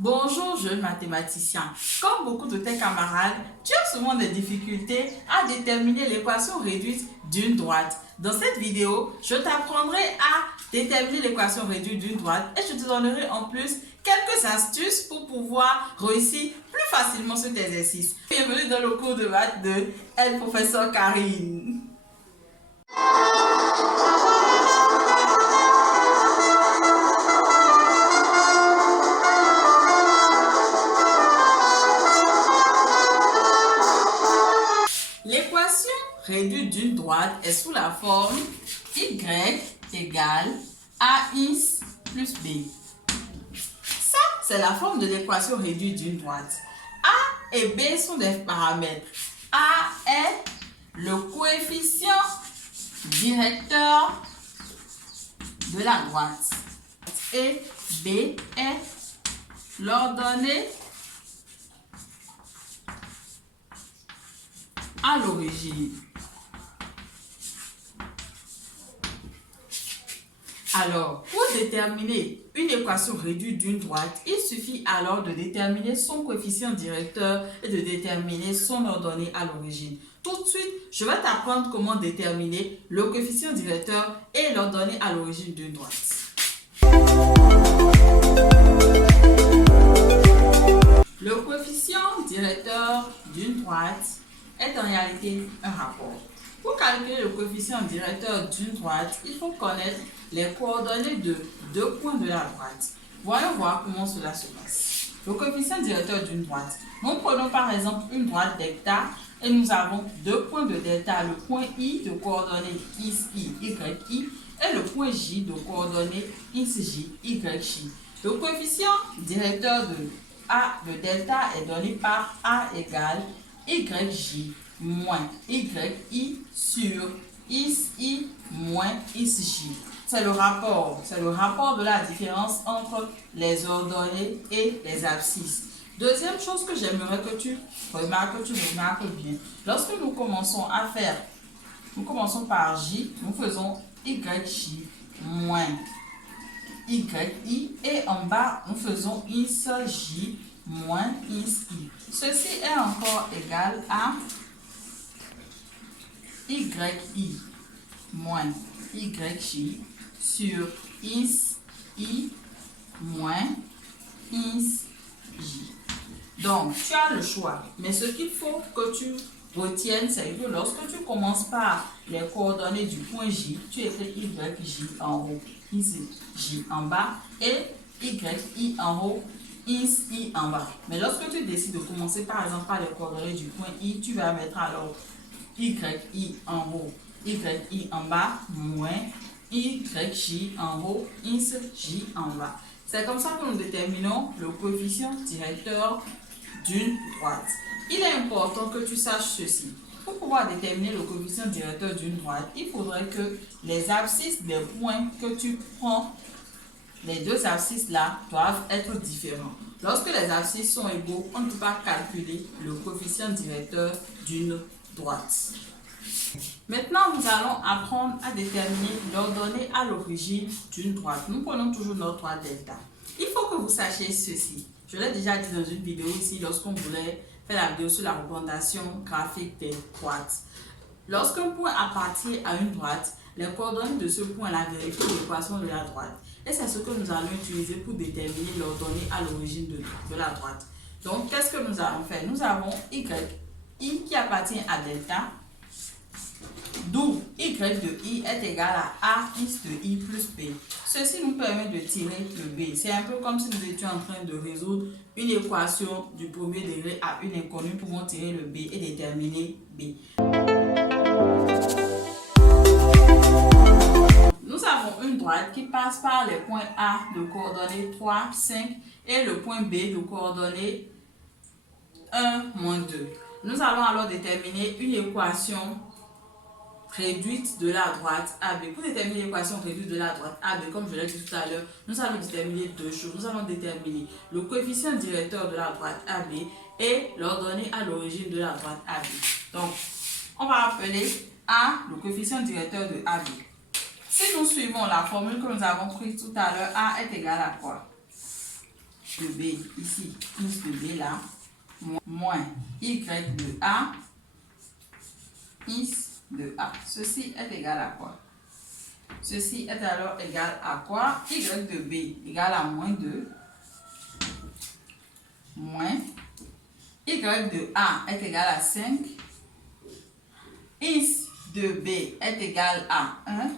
Bonjour jeunes mathématiciens. Comme beaucoup de tes camarades, tu as souvent des difficultés à déterminer l'équation réduite d'une droite. Dans cette vidéo, je t'apprendrai à déterminer l'équation réduite d'une droite et je te donnerai en plus quelques astuces pour pouvoir réussir plus facilement cet exercice. Bienvenue dans le cours de maths de Elle Professeur Karine. L'équation réduite d'une droite est sous la forme y égale ax plus b. Ça, c'est la forme de l'équation réduite d'une droite. A et b sont des paramètres. A est le coefficient directeur de la droite et b est l'ordonnée à l'origine. Alors, pour déterminer une équation réduite d'une droite, il suffit alors de déterminer son coefficient directeur et de déterminer son ordonnée à l'origine. Tout de suite, je vais t'apprendre comment déterminer le coefficient directeur et l'ordonnée à l'origine d'une droite. Le coefficient directeur d'une droite est en réalité un rapport. Pour calculer le coefficient directeur d'une droite, il faut connaître les coordonnées de deux points de la droite. Voyons voir comment cela se passe. Le coefficient directeur d'une droite. Nous prenons par exemple une droite delta et nous avons deux points de delta, le point I de coordonnées XI, YI et le point J de coordonnées XJ, YJ. Le coefficient directeur de delta est donné par A égale YJ moins YI sur XI moins XJ. C'est le rapport de la différence entre les ordonnées et les abscisses. Deuxième chose que j'aimerais que tu remarques bien. Lorsque nous commençons par J, nous faisons YJ moins YI et en bas, nous faisons XJ moins XI. Ceci est encore égal à YI moins YJ sur XI moins XJ. Donc, tu as le choix. Mais ce qu'il faut que tu retiennes, c'est que lorsque tu commences par les coordonnées du point J, tu écris YJ en haut, XJ en bas et YI en haut, XI en bas. Mais lorsque tu décides de commencer par exemple par les coordonnées du point I, tu vas mettre alors YI en haut, YI en bas, moins YJ en haut, XJ en bas. C'est comme ça que nous déterminons le coefficient directeur d'une droite. Il est important que tu saches ceci. Pour pouvoir déterminer le coefficient directeur d'une droite, il faudrait que les abscisses des points que tu prends, les deux abscisses là, doivent être différents. Lorsque les abscisses sont égaux, on ne peut pas calculer le coefficient directeur d'une droite. Maintenant, nous allons apprendre à déterminer l'ordonnée à l'origine d'une droite. Nous prenons toujours notre droite delta. Il faut que vous sachiez ceci. Je l'ai déjà dit dans une vidéo ici lorsqu'on voulait faire la vidéo sur la représentation graphique des droites. Lorsqu'un point appartient à une droite, les coordonnées de ce point-là vérifient l'équation de la droite. Et c'est ce que nous allons utiliser pour déterminer l'ordonnée à l'origine de la droite. Donc, qu'est-ce que nous allons faire? Nous avons I qui appartient à delta, d'où y de I est égal à ax de I plus B. Ceci nous permet de tirer le B. C'est un peu comme si nous étions en train de résoudre une équation du premier degré à une inconnue. Nous pouvons tirer le B et déterminer B. Nous avons une droite qui passe par les points A de coordonnées 3, 5 et le point B de coordonnées 1, moins 2. Nous allons alors déterminer une équation réduite de la droite AB. Pour déterminer l'équation réduite de la droite AB, comme je l'ai dit tout à l'heure, nous allons déterminer deux choses. Nous allons déterminer le coefficient directeur de la droite AB et l'ordonnée à l'origine de la droite AB. Donc, on va appeler A le coefficient directeur de AB. Si nous suivons la formule que nous avons prise tout à l'heure, A est égal à quoi? de B ici, ins de B là, moins y de A, ins de A. Ceci est égal à quoi? Ceci est alors égal à quoi? Y de B égale à moins 2, moins y de A est égal à 5, ins de B est égal à 1,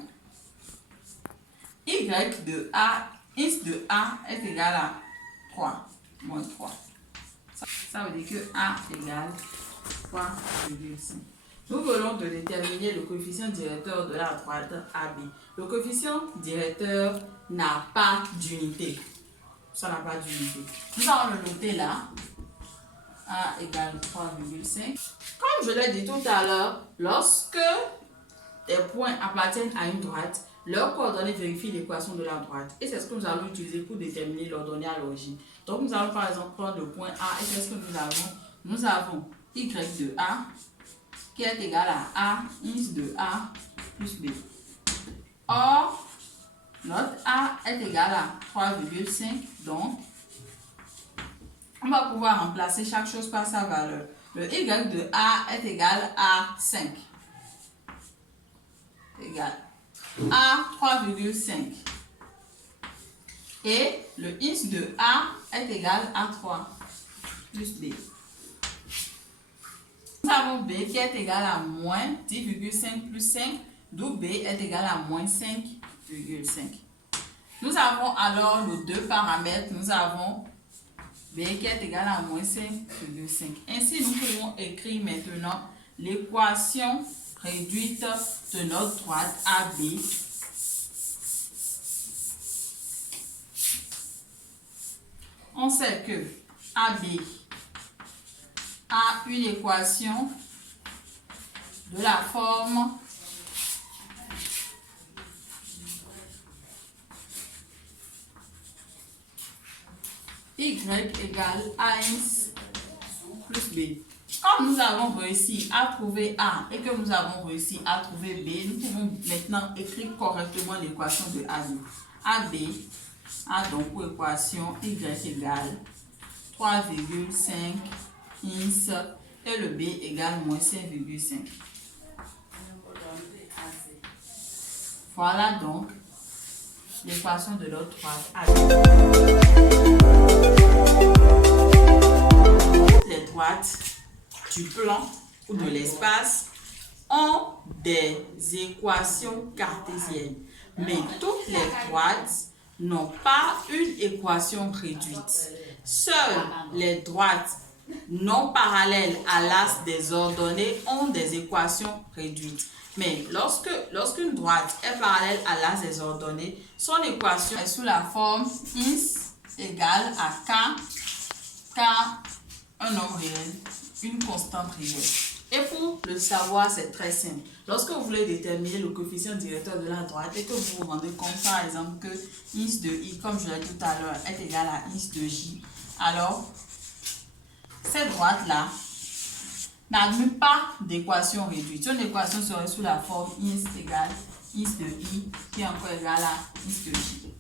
y de A, ins de A est égal à 3, moins 3. Ça veut dire que A égale 3,5. Nous venons de déterminer le coefficient directeur de la droite AB. Le coefficient directeur n'a pas d'unité. Ça n'a pas d'unité. Nous allons le noter là. A égale 3,5. Comme je l'ai dit tout à l'heure, lorsque des points appartiennent à une droite, leurs coordonnées vérifient l'équation de la droite. Et c'est ce que nous allons utiliser pour déterminer l'ordonnée à l'origine. Donc nous allons par exemple prendre le point A. Et qu'est-ce que nous avons? Nous avons y de A qui est égal à A, ins de A plus B. Or, notre A est égal à 3,5. Donc, on va pouvoir remplacer chaque chose par sa valeur. Le y de A est égal à 5. Égal à 3,5. Et le ins de A est égal à 3 plus B. Nous avons B qui est égal à moins 10,5 plus 5, d'où B est égal à moins 5,5. Nous avons alors nos deux paramètres. Nous avons B qui est égal à moins 5,5. Ainsi, nous pouvons écrire maintenant l'équation réduite de notre droite AB. On sait que AB a une équation de la forme y égale A1 plus B. Comme nous avons réussi à trouver A et que nous avons réussi à trouver B, nous pouvons maintenant écrire correctement l'équation de AB. AB a donc pour équation y égale 3,5 ins et le B égale moins 5,5. Voilà donc l'équation de notre droite AB. Les droites du plan ou de l'espace ont des équations cartésiennes, mais toutes les droites n'ont pas une équation réduite. Seules les droites non parallèles à l'axe des ordonnées ont des équations réduites. Mais lorsqu'une droite est parallèle à l'axe des ordonnées, son équation est sous la forme ins égale à k, un nombre réel, une constante réelle. Et pour le savoir, c'est très simple. Lorsque vous voulez déterminer le coefficient directeur de la droite et que vous vous rendez compte, par exemple, que ins de i, comme je l'ai dit tout à l'heure, est égal à ins de j, alors cette droite-là n'admet pas d'équation réduite. Son équation serait sous la forme ins égale ins de i qui est encore égal à ins de j.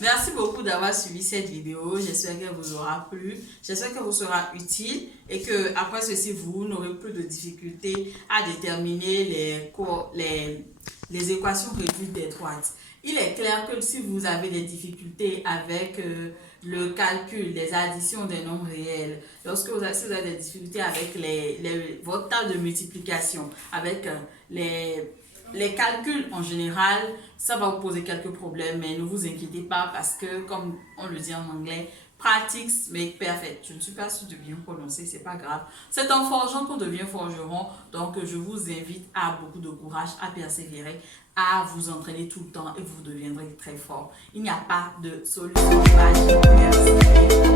Merci beaucoup d'avoir suivi cette vidéo. J'espère qu'elle vous aura plu. J'espère qu'elle vous sera utile et que après ceci, vous n'aurez plus de difficultés à déterminer les équations réduites des droites. Il est clair que si vous avez des difficultés avec le calcul des additions des nombres réels, lorsque vous avez des difficultés avec votre table de multiplication, avec les calculs en général, ça va vous poser quelques problèmes, mais ne vous inquiétez pas parce que, comme on le dit en anglais, practice make perfect. Je ne suis pas sûre de bien prononcer, c'est pas grave. C'est en forgeant qu'on devient forgeron, donc je vous invite à beaucoup de courage, à persévérer, à vous entraîner tout le temps et vous deviendrez très fort. Il n'y a pas de solution magique. Merci.